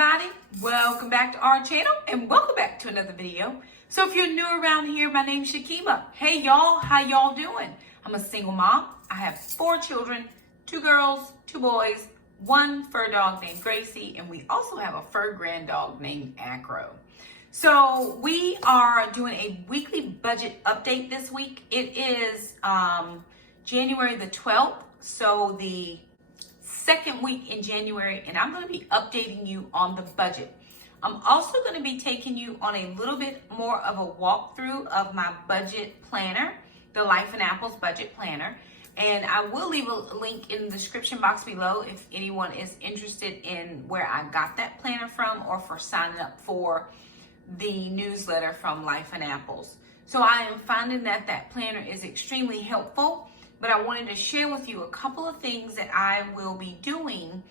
everybody, welcome back to our channel and welcome back to another video. So if you're new around here, my name's Shakema. Hey y'all, how y'all doing? I'm a single mom. I have 4 children, 2 girls, 2 boys, 1 fur dog named Gracie, and we also have a fur grand dog named Acro. So we are doing a weekly budget update this week. It is January the 12th, so the second week in January, and I'm going to be updating you on the budget. I'm also going to be taking you on a little bit more of a walkthrough of my budget planner, the Life and Apples budget planner. And I will leave a link in the description box below if anyone is interested in where I got that planner from or for signing up for the newsletter from Life and Apples. So I am finding that that planner is extremely helpful, but I wanted to share with you a couple of things that I will be doing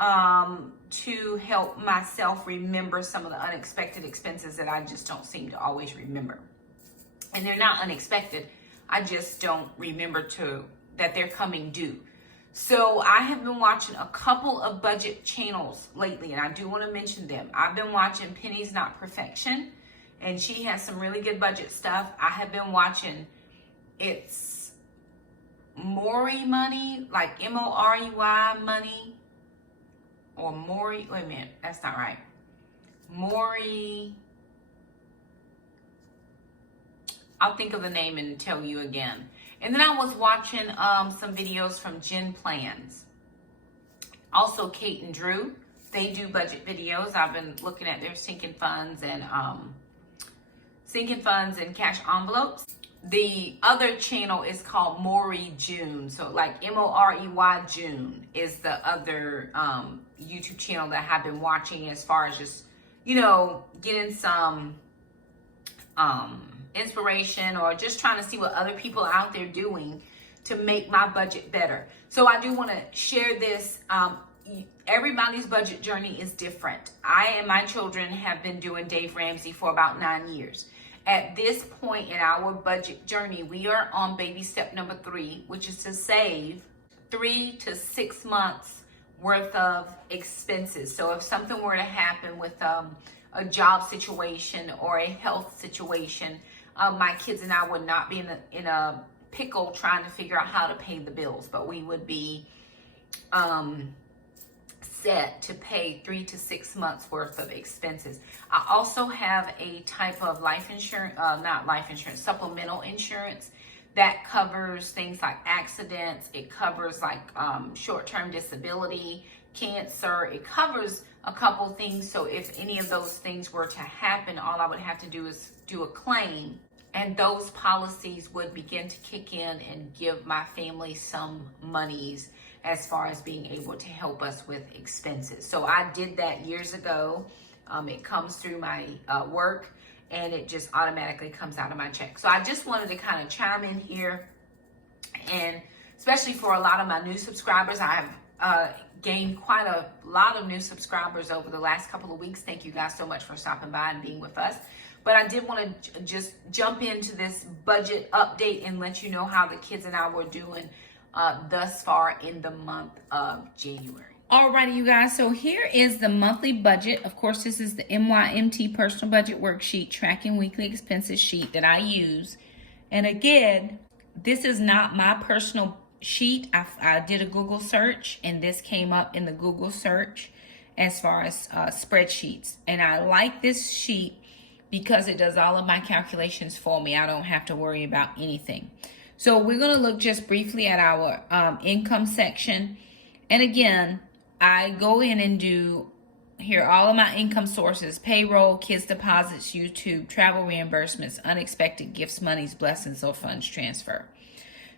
to help myself remember some of the unexpected expenses that I just don't seem to always remember. And they're not unexpected, I just don't remember that they're coming due. So I have been watching a couple of budget channels lately, and I do want to mention them. I've been watching Penny's Not Perfection, and she has some really good budget stuff. I have been watching It's Maury Money, like M-O-R-E-Y Money, or Maury, wait a minute, that's not right. Maury, I'll think of the name and tell you again. And then I was watching some videos from Jen Plans. Also Kate and Drew, they do budget videos. I've been looking at their sinking funds and cash envelopes. The other channel is called Maury June. So like M-O-R-E-Y June is the other YouTube channel that I've been watching as far as just, you know, getting some inspiration or just trying to see what other people are out there doing to make my budget better. So I do want to share this. Everybody's budget journey is different. I and my children have been doing Dave Ramsey for about 9 years. At this point in our budget journey, we are on baby step number 3, which is to save 3 to 6 months worth of expenses. So if something were to happen with a job situation or a health situation, my kids and I would not be in a pickle trying to figure out how to pay the bills, but we would be set to pay 3 to 6 months worth of expenses. I also have a type of life insurance, not life insurance, supplemental insurance that covers things like accidents. It covers like short-term disability, cancer. It covers a couple things. So if any of those things were to happen, all I would have to do is do a claim, and those policies would begin to kick in and give my family some monies as far as being able to help us with expenses. So I did that years ago. It comes through my work, and it just automatically comes out of my check. So I just wanted to kind of chime in here, and especially for a lot of my new subscribers, I have gained quite a lot of new subscribers over the last couple of weeks. Thank you guys so much for stopping by and being with us. But I did want to just jump into this budget update and let you know how the kids and I were doing thus far in the month of January. Alrighty, you guys, so here is the monthly budget. Of course, this is the MYMT personal budget worksheet, tracking weekly expenses sheet that I use. And again, this is not my personal sheet. I did a Google search, and this came up in the Google search as far as spreadsheets. And I like this sheet because it does all of my calculations for me. I don't have to worry about anything. So we're going to look just briefly at our income section. And again, I go in and do here all of my income sources: payroll, kids deposits, YouTube, travel reimbursements, unexpected gifts, monies, blessings, or funds transfer.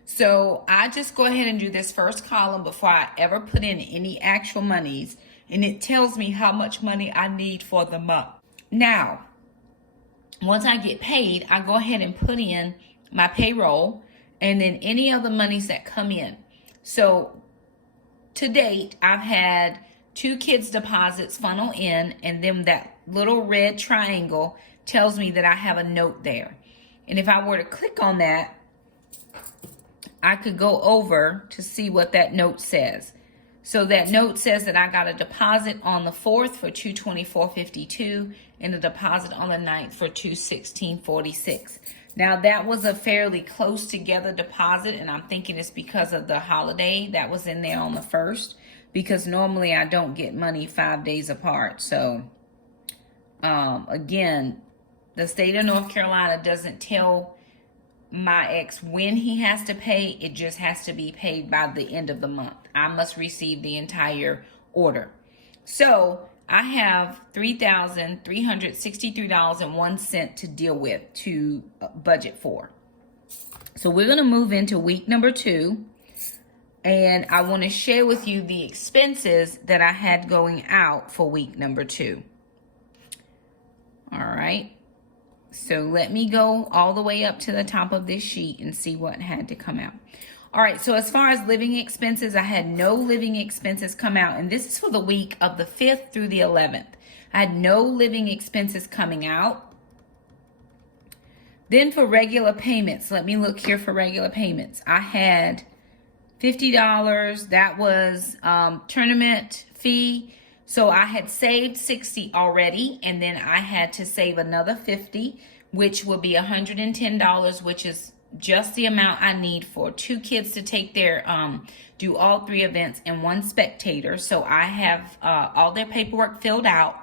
So I just go ahead and do this first column before I ever put in any actual monies, and it tells me how much money I need for the month. Now, once I get paid, I go ahead and put in my payroll and then any other monies that come in. So to date, I've had 2 kids deposits funnel in, and then that little red triangle tells me that I have a note there. And if I were to click on that, I could go over to see what that note says. So that note says that I got a deposit on the 4th for $224.52 and a deposit on the 9th for $216.46. Now that was a fairly close together deposit, and I'm thinking it's because of the holiday that was in there on the 1st, because normally I don't get money 5 days apart. So again, the state of North Carolina doesn't tell my ex when he has to pay. It just has to be paid by the end of the month. I must receive the entire order. So I have $3,363.01 to deal with, to budget for. So we're going to move into week number 2. And I want to share with you the expenses that I had going out for week number 2. All right. So let me go all the way up to the top of this sheet and see what had to come out. All right, so as far as living expenses, I had no living expenses come out. And this is for the week of the 5th through the 11th. I had no living expenses coming out. Then for regular payments, let me look here for regular payments. I had $50. That was tournament fee. So I had saved $60 already, and then I had to save another $50, which would be $110, which is just the amount I need for 2 kids to take their, do all 3 events and 1 spectator. So I have all their paperwork filled out.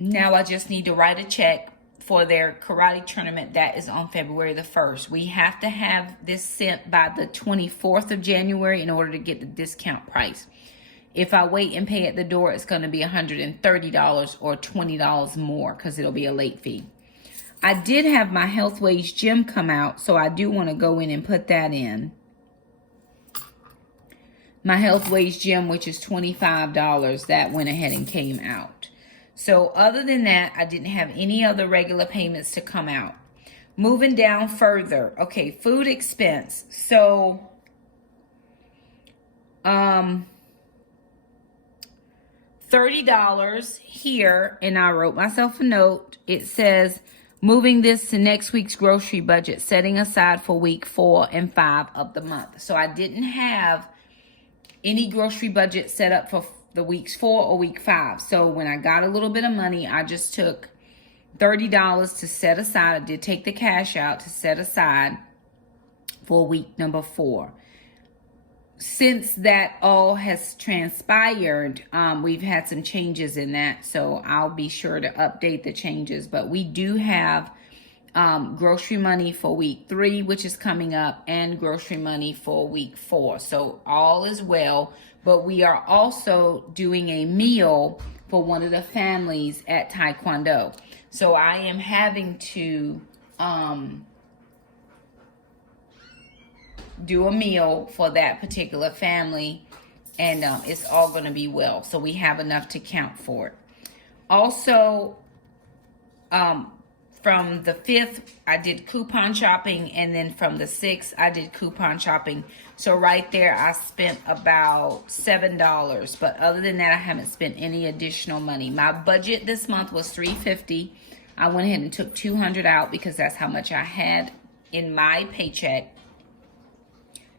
Now I just need to write a check for their karate tournament that is on February the 1st. We have to have this sent by the 24th of January in order to get the discount price. If I wait and pay at the door, it's going to be $130 or $20 more because it'll be a late fee. I did have my Health Wage Gym come out, so I do want to go in and put that in. My Health Wage Gym, which is $25, that went ahead and came out. So other than that, I didn't have any other regular payments to come out. Moving down further. Okay, food expense. So, $30 here, and I wrote myself a note. It says, moving this to next week's grocery budget, setting aside for week 4 and 5 of the month. So I didn't have any grocery budget set up for the weeks 4 or week 5. So when I got a little bit of money, I just took $30 to set aside. I did take the cash out to set aside for week number 4. Since that all has transpired, we've had some changes in that, so I'll be sure to update the changes. But we do have grocery money for week 3, which is coming up, and grocery money for week 4. So all is well, but we are also doing a meal for one of the families at Taekwondo. So I am having to do a meal for that particular family, and it's all going to be well. So we have enough to count for it. Also, from the 5th, I did coupon shopping, and then from the 6th, I did coupon shopping. So right there, I spent about $7. But other than that, I haven't spent any additional money. My budget this month was $350. I went ahead and took $200 out because that's how much I had in my paycheck.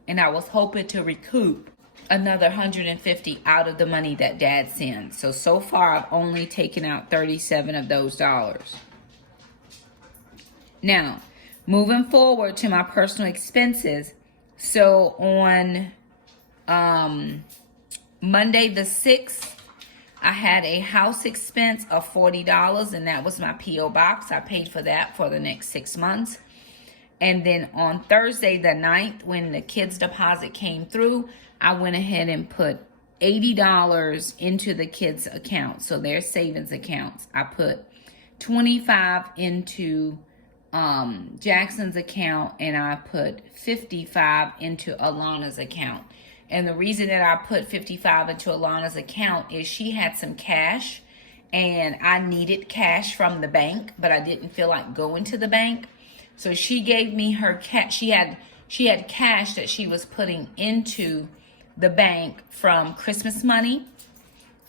And I was hoping to recoup another $150 out of the money that Dad sends. So far, I've only taken out 37 of those dollars. Now, moving forward to my personal expenses. So on Monday the 6th, I had a house expense of $40, and that was my P.O. box. I paid for that for the next 6 months. And then on Thursday the 9th, when the kids' deposit came through, I went ahead and put $80 into the kids' account, so their savings accounts. I put $25 into Jackson's account, and I put $55 into Alana's account. And the reason that I put $55 into Alana's account is she had some cash, and I needed cash from the bank, but I didn't feel like going to the bank. So she gave me her cash. She had cash that she was putting into the bank from Christmas money,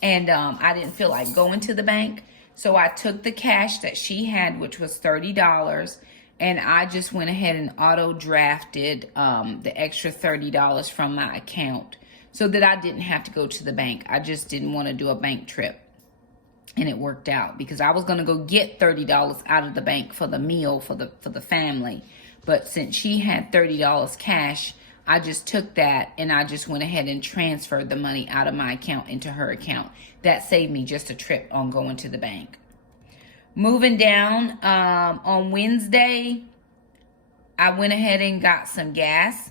and I didn't feel like going to the bank. So I took the cash that she had, which was $30, and I just went ahead and auto drafted the extra $30 from my account. so that I didn't have to go to the bank. I just didn't want to do a bank trip. And it worked out because I was going to go get $30 out of the bank for the meal for the family. But since she had $30 cash, I just took that and I just went ahead and transferred the money out of my account into her account. That saved me just a trip on going to the bank. Moving down, on Wednesday, I went ahead and got some gas.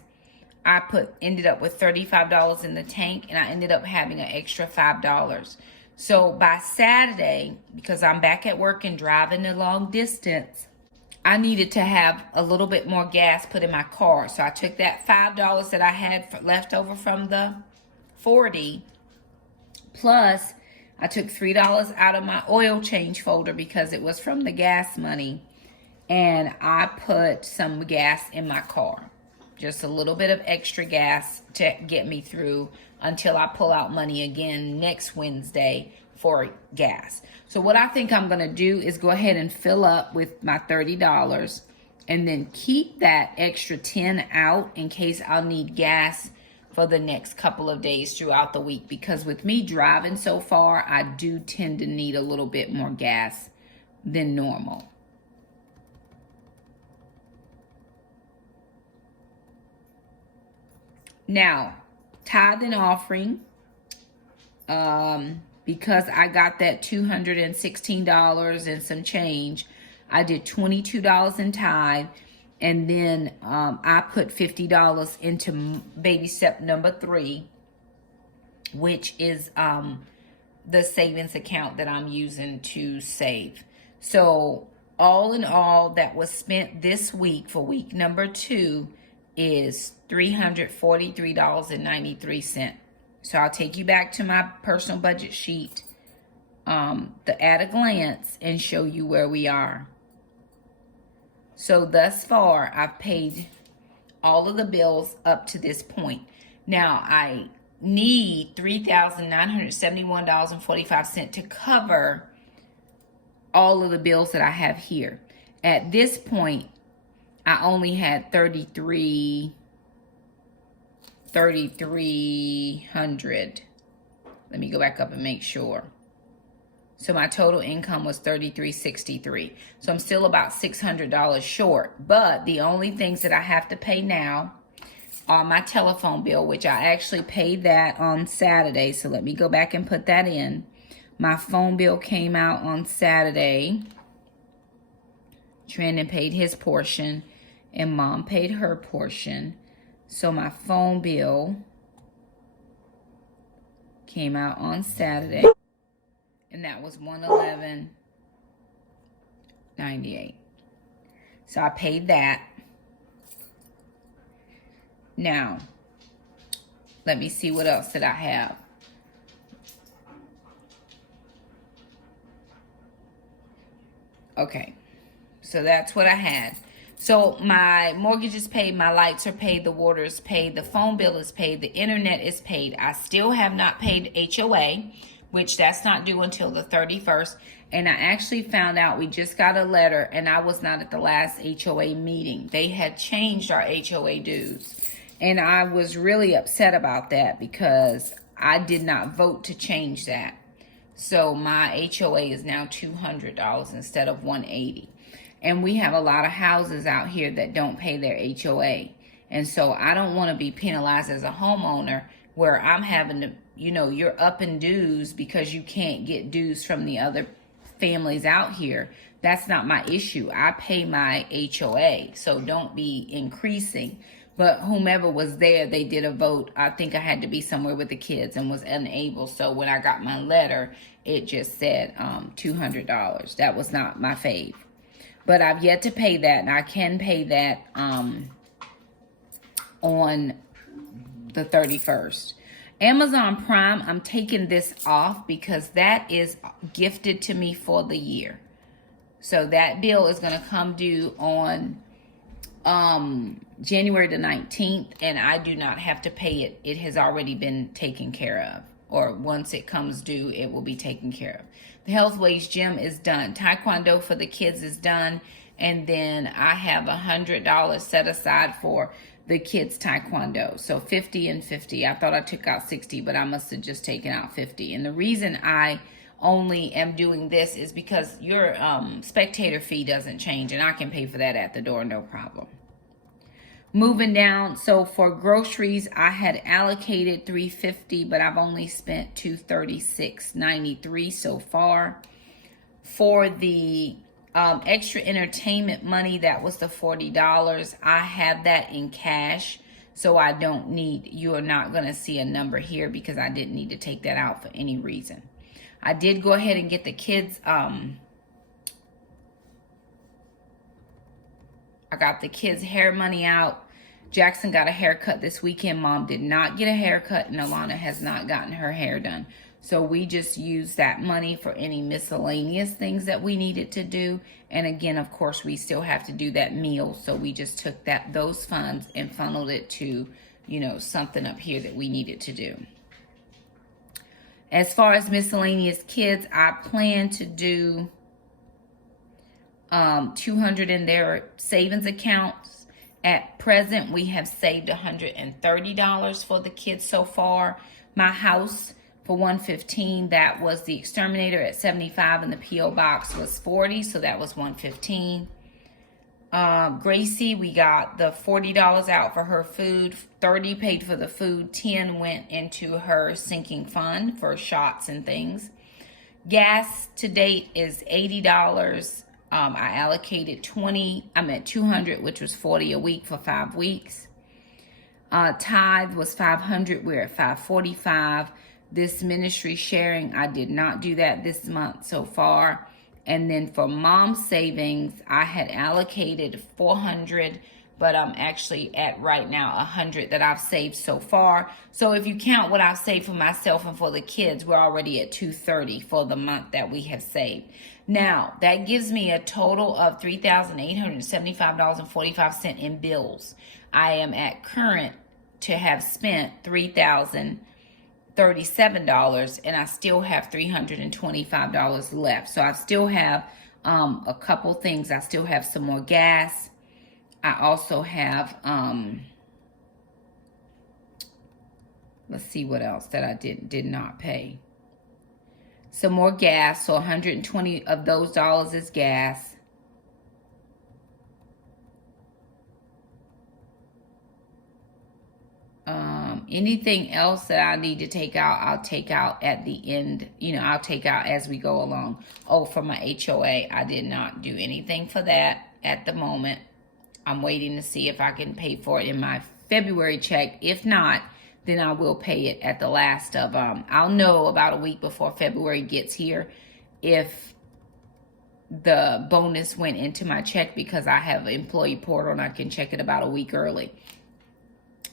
I ended up with $35 in the tank, and I ended up having an extra $5. So by Saturday, because I'm back at work and driving a long distance, I needed to have a little bit more gas put in my car. So I took that $5 that I had left over from the 40, plus I took $3 out of my oil change folder because it was from the gas money, and I put some gas in my car. Just a little bit of extra gas to get me through until I pull out money again next Wednesday for gas. So what I think I'm going to do is go ahead and fill up with my $30 and then keep that extra 10 out in case I'll need gas for the next couple of days throughout the week. Because with me driving so far, I do tend to need a little bit more gas than normal. Now, tithe and offering, because I got that $216 and some change, I did $22 in tithe, and then I put $50 into baby step number 3, which is the savings account that I'm using to save. So all in all, that was spent this week for week number 2 is $343.93. So I'll take you back to my personal budget sheet, at a glance, and show you where we are. So thus far, I've paid all of the bills up to this point. Now I need $3,971.45 to cover all of the bills that I have here. At this point, I only had $3,300. Let me go back up and make sure. So my total income was $3,363. So I'm still about $600 short. But the only things that I have to pay now are my telephone bill, which I actually paid that on Saturday. So let me go back and put that in. My phone bill came out on Saturday. Trendon paid his portion, and Mom paid her portion. So my phone bill came out on Saturday, and that was $111.98. So I paid that. Now, let me see what else did I have. Okay, so that's what I had. So my mortgage is paid, my lights are paid, the water is paid, the phone bill is paid, the internet is paid. I still have not paid HOA, which that's not due until the 31st. And I actually found out, we just got a letter, and I was not at the last HOA meeting. They had changed our HOA dues. And I was really upset about that because I did not vote to change that. So my HOA is now $200 instead of $180. And we have a lot of houses out here that don't pay their HOA. And so I don't want to be penalized as a homeowner where I'm having to, you're up in dues because you can't get dues from the other families out here. That's not my issue. I pay my HOA, so don't be increasing. But whomever was there, they did a vote. I think I had to be somewhere with the kids and was unable. So when I got my letter, it just said $200. That was not my fave. But I've yet to pay that, and I can pay that on the 31st. Amazon Prime, I'm taking this off because that is gifted to me for the year. So that bill is going to come due on January the 19th, and I do not have to pay it. It has already been taken care of. Or once it comes due, it will be taken care of. The Health Wage Gym is done. Taekwondo for the kids is done. And then I have $100 set aside for the kids taekwondo. So 50 and 50. I thought I took out 60, but I must have just taken out 50. And the reason I only am doing this is because your spectator fee doesn't change, and I can pay for that at the door, no problem. Moving down, so for groceries, I had allocated $350, but I've only spent $236.93 so far. For the extra entertainment money, that was the $40. I have that in cash, so I don't need, you are not going to see a number here because I didn't need to take that out for any reason. I did go ahead and get the kids, I got the kids' hair money out. Jackson got a haircut this weekend. Mom did not get a haircut, and Alana has not gotten her hair done. So we just used that money for any miscellaneous things that we needed to do. And again, of course, we still have to do that meal. So we just took those funds and funneled it to, you know, something up here that we needed to do. As far as miscellaneous kids, I plan to do $200 in their savings accounts. At present, we have saved $130 for the kids so far. My house for $115, that was the exterminator at $75, and the P.O. box was $40, so that was $115. Gracie, we got the $40 out for her food. $30 paid for the food. $10 went into her sinking fund for shots and things. Gas to date is $80. I allocated $200, which was $40 a week for 5 weeks. Tithe was $500. We're at $545. This ministry sharing, I did not do that this month so far. And then for mom savings, I had allocated $400, but I'm actually at right now $100 that I've saved so far. So if you count what I've saved for myself and for the kids, we're already at $230 for the month that we have saved. Now, that gives me a total of $3,875.45 in bills. I am at current to have spent $3,037, and I still have $325 left. So I still have a couple things. I still have some more gas. I also have, let's see what else that I did not pay. Some more gas, so 120 of those dollars is gas. Anything else that I need to take out, I'll take out at the end. You know, I'll take out as we go along. Oh, for my HOA, I did not do anything for that at the moment. I'm waiting to see if I can pay for it in my February check. If not, then I will pay it at the last of, I'll know about a week before February gets here if the bonus went into my check, because I have an employee portal and I can check it about a week early.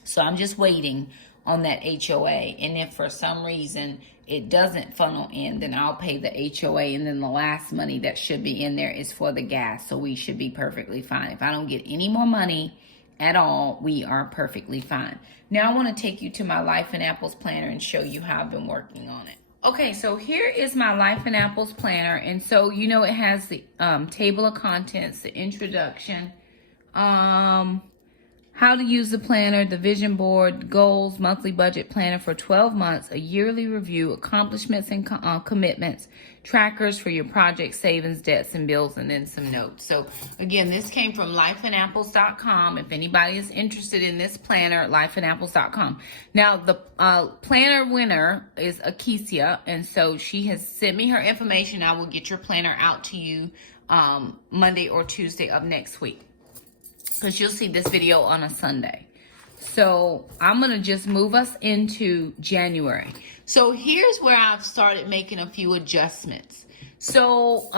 So I'm just waiting on that HOA. And if for some reason it doesn't funnel in, then I'll pay the HOA. And then the last money that should be in there is for the gas. So we should be perfectly fine. If I don't get any more money at all, we are perfectly fine. Now I want to take you to my Life in Apples planner and show you how I've been working on it. Okay, so here is my Life in Apples planner. And so, you know, it has the table of contents, the introduction, how to use the planner, the vision board, goals, monthly budget planner for 12 months, a yearly review, accomplishments and commitments, trackers for your project savings, debts, and bills, and then some notes. So again, this came from lifeinapples.com. If anybody is interested in this planner, lifeinapples.com. Now, the planner winner is Akesia, and so she has sent me her information. I will get your planner out to you Monday or Tuesday of next week, because you'll see this video on a Sunday. So I'm going to just move us into January. So here's where I've started making a few adjustments. So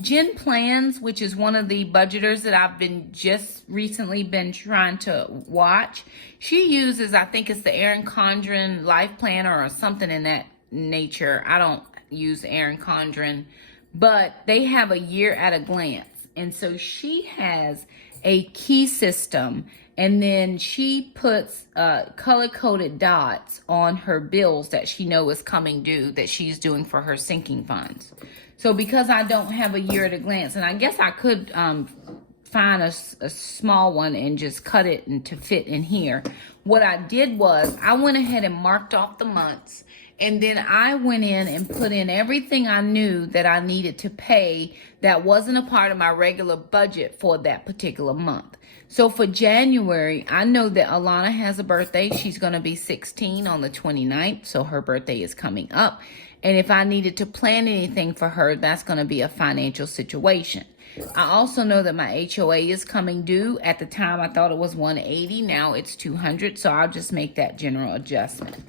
Jen Plans, which is one of the budgeters that I've been just recently been trying to watch, she uses, I think it's the Erin Condren Life Planner or something in that nature. I don't use Erin Condren, but they have a year at a glance. And so she has a key system, and then she puts color-coded dots on her bills that she knows is coming due that she's doing for her sinking funds. So because I don't have a year at a glance, and I guess I could find a small one and just cut it and to fit in here. What I did was I went ahead and marked off the months, and then I went in and put in everything I knew that I needed to pay that wasn't a part of my regular budget for that particular month. So for January, I know that Alana has a birthday. She's going to be 16 on the 29th, so her birthday is coming up. And if I needed to plan anything for her, that's going to be a financial situation. I also know that my HOA is coming due. At the time, I thought it was $180. Now it's $200, so I'll just make that general adjustment.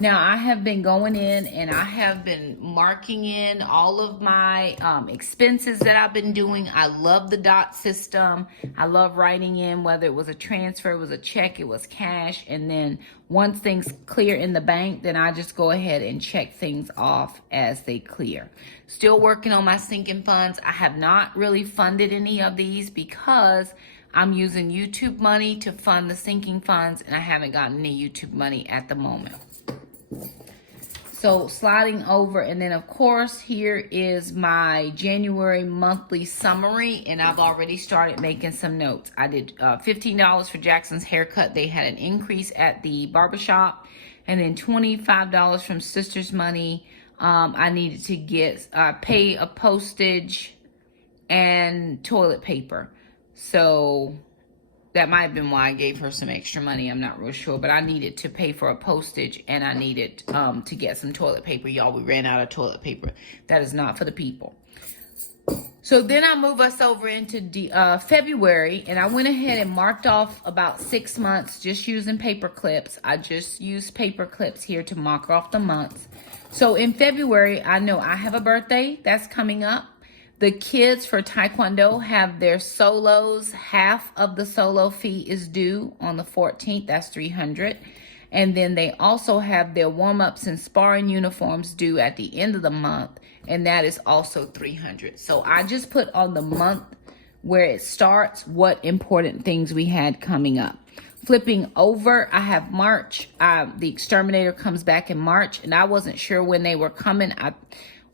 Now, I have been going in and I have been marking in all of my expenses that I've been doing. I love the dot system. I love writing in whether it was a transfer, it was a check, it was cash. And then once things clear in the bank, then I just go ahead and check things off as they clear. Still working on my sinking funds. I have not really funded any of these because I'm using YouTube money to fund the sinking funds, and I haven't gotten any YouTube money at the moment. So sliding over, and then of course here is my January monthly summary, and I've already started making some notes. I did $15 for Jackson's haircut. They had an increase at the barbershop, and then $25 from Sister's money. I needed to get pay a postage and toilet paper. So that might have been why I gave her some extra money. I'm not real sure. But I needed to pay for a postage, and I needed to get some toilet paper. Y'all, we ran out of toilet paper. That is not for the people. So then I move us over into February, and I went ahead and marked off about 6 months just using paper clips. I just used paper clips here to mark off the months. So in February, I know I have a birthday that's coming up. The kids for Taekwondo have their solos. Half of the solo fee is due on the 14th. That's $300. And then they also have their warm-ups and sparring uniforms due at the end of the month. And that is also $300. So I just put on the month where it starts what important things we had coming up. Flipping over, I have March. The exterminator comes back in March. And I wasn't sure when they were coming. I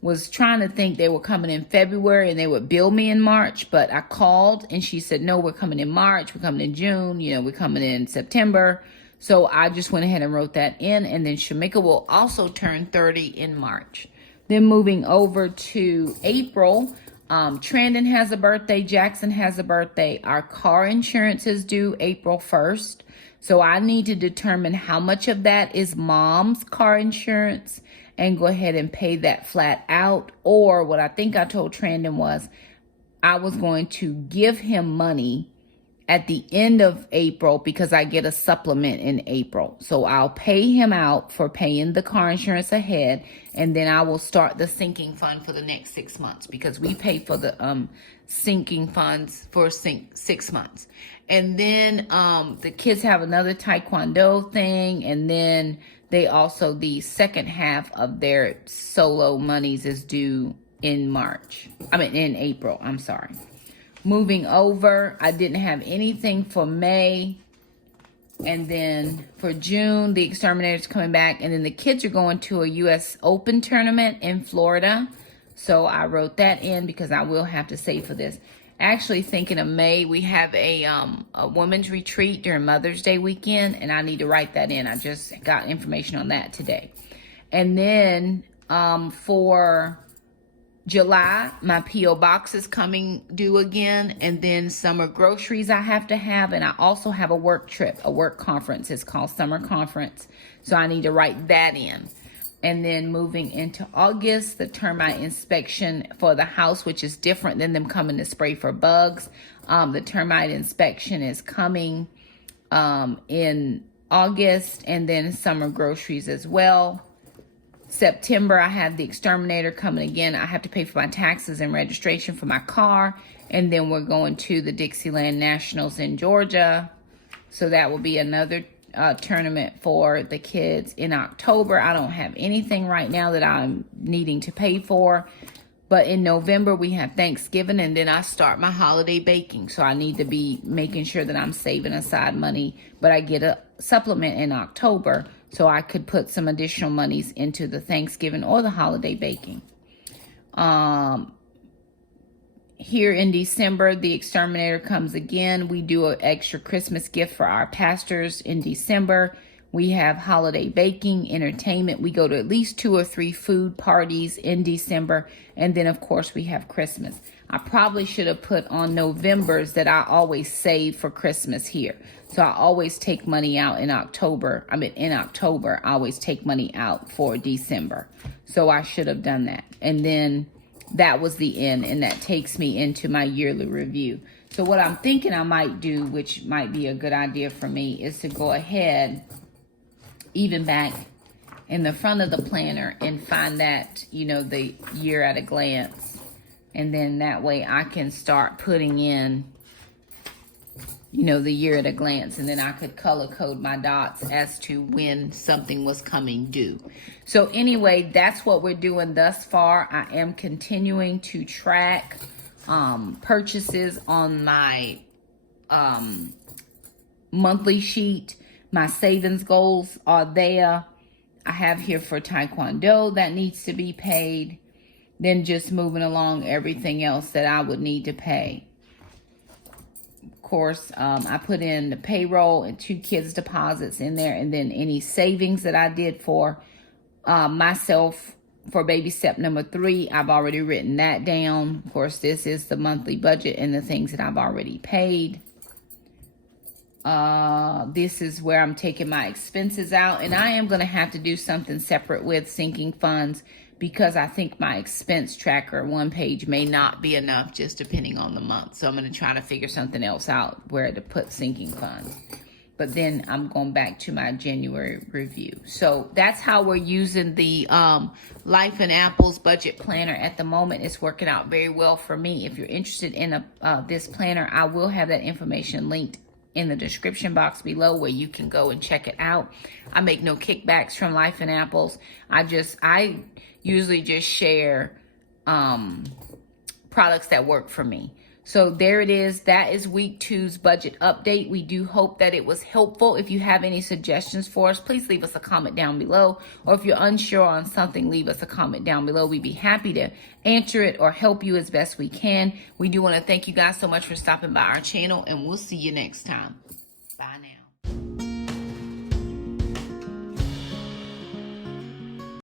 was trying to think they were coming in February and they would bill me in March, but I called and she said, no, we're coming in March, we're coming in June, we're coming in September. So I just went ahead and wrote that in. And then Shakema will also turn 30 in March. Then moving over to April, Trandon has a birthday, Jackson has a birthday. Our car insurance is due April 1st. So I need to determine how much of that is mom's car insurance and go ahead and pay that flat out. Or what I think I told Trandon was I was going to give him money at the end of April because I get a supplement in April. So I'll pay him out for paying the car insurance ahead, and then I will start the sinking fund for the next 6 months because we pay for the sinking funds for 6 months. And then the kids have another Taekwondo thing, and then they also, the second half of their solo monies is due in April, I'm sorry. Moving over, I didn't have anything for May. And then for June, the exterminator's coming back. And then the kids are going to a U.S. Open tournament in Florida. So I wrote that in because I will have to save for this. Actually, thinking of May, we have a women's retreat during Mother's Day weekend, and I need to write that in. I just got information on that today. And then for July, my P.O. box is coming due again, and then summer groceries I have to have, and I also have a work trip, a work conference. It's called Summer Conference, so I need to write that in. And then moving into August, the termite inspection for the house, which is different than them coming to spray for bugs. The termite inspection is coming in August, and then summer groceries as well. September, I have the exterminator coming again. I have to pay for my taxes and registration for my car. And then we're going to the Dixieland Nationals in Georgia. So that will be another tournament for the kids in October. I don't have anything right now that I'm needing to pay for. But in November, we have Thanksgiving, and then I start my holiday baking. So I need to be making sure that I'm saving aside money. But I get a supplement in October, so I could put some additional monies into the Thanksgiving or the holiday baking. here in December, the exterminator comes again. We do an extra Christmas gift for our pastors in December. We have holiday baking, entertainment. We go to at least 2 or 3 food parties in December. And then, of course, we have Christmas. I probably should have put on November's that I always save for Christmas here. So I always take money out in October. In October, I always take money out for December. So I should have done that. And then that was the end. And that takes me into my yearly review. So what I'm thinking I might do, which might be a good idea for me, is to go ahead even back in the front of the planner and find that, the year at a glance. And then that way I can start putting in, the year at a glance. And then I could color code my dots as to when something was coming due. So anyway, that's what we're doing thus far. I am continuing to track purchases on my monthly sheet. My savings goals are there. I have here for Taekwondo that needs to be paid. Then just moving along everything else that I would need to pay. Of course, I put in the payroll and 2 kids' deposits in there. And then any savings that I did for myself for baby step number 3, I've already written that down. Of course, this is the monthly budget and the things that I've already paid. This is where I'm taking my expenses out, and I am going to have to do something separate with sinking funds because I think my expense tracker one page may not be enough, just depending on the month. So I'm going to try to figure something else out where to put sinking funds. But then I'm going back to my January review. So that's how we're using the Life in Apples budget planner at the moment. It's working out very well for me. If you're interested in this planner, I will have that information linked in the description box below where you can go and check it out. I make no kickbacks from Life in Apples. I usually just share products that work for me. So there it is. That is week 2's budget update. We do hope that it was helpful. If you have any suggestions for us, please leave us a comment down below. Or if you're unsure on something, leave us a comment down below. We'd be happy to answer it or help you as best we can. We do want to thank you guys so much for stopping by our channel, and we'll see you next time. Bye now.